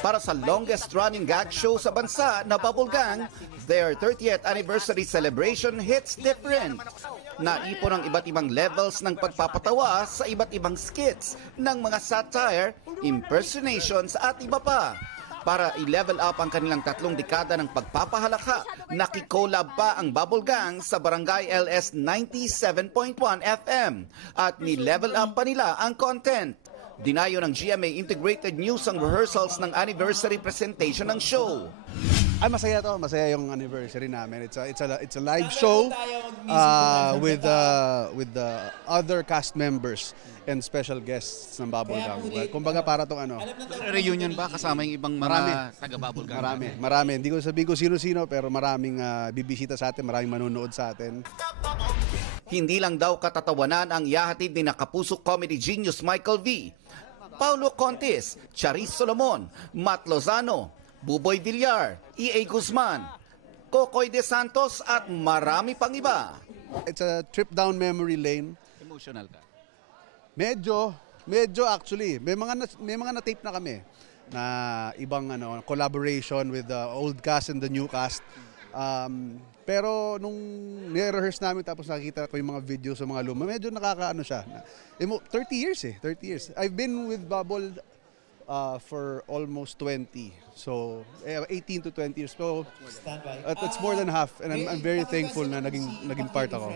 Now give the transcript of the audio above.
Para sa longest-running gag show sa bansa na Bubble Gang, their 30th anniversary celebration hits different. Naipon ang iba't ibang levels ng pagpapatawa sa iba't ibang skits ng mga satire, impersonations at iba pa. Para i-level up ang kanilang 3 dekada ng pagpapahalakha, nakikolab pa ang Bubble Gang sa Barangay LS 97.1 FM at ni-level up pa nila ang content. Dinayo ng GMA Integrated News ang rehearsals ng anniversary presentation ng show. Ay, masaya to. Masaya yung anniversary namin. It's a live show with the other cast members and special guests ng Bubble Gang. Kumbaga para tong ano. Reunion ba kasama yung ibang mga taga-Bubble Gang? Marami. Hindi ko sabihin ko sino-sino pero maraming bibisita sa atin, maraming manonood sa atin. Hindi lang daw katatawanan ang ihahatid ni Kapuso comedy genius Michael V, Paulo Contis, Charis Solomon, Matt Lozano, Buboy Villar, E.A. Guzman, Kokoy De Santos at marami pang iba. It's a trip down memory lane. Emotional ka? Medyo actually. May mga na-tape na kami na ibang collaboration with the old cast and the new cast. Pero nung ni-rehearse namin tapos nakikita ko yung mga videos sa mga luma, medyo nakakaano siya. 30 years. I've been with Bubble for almost 20. So 18 to 20 years. So it's more than half and I'm very thankful na naging part ako.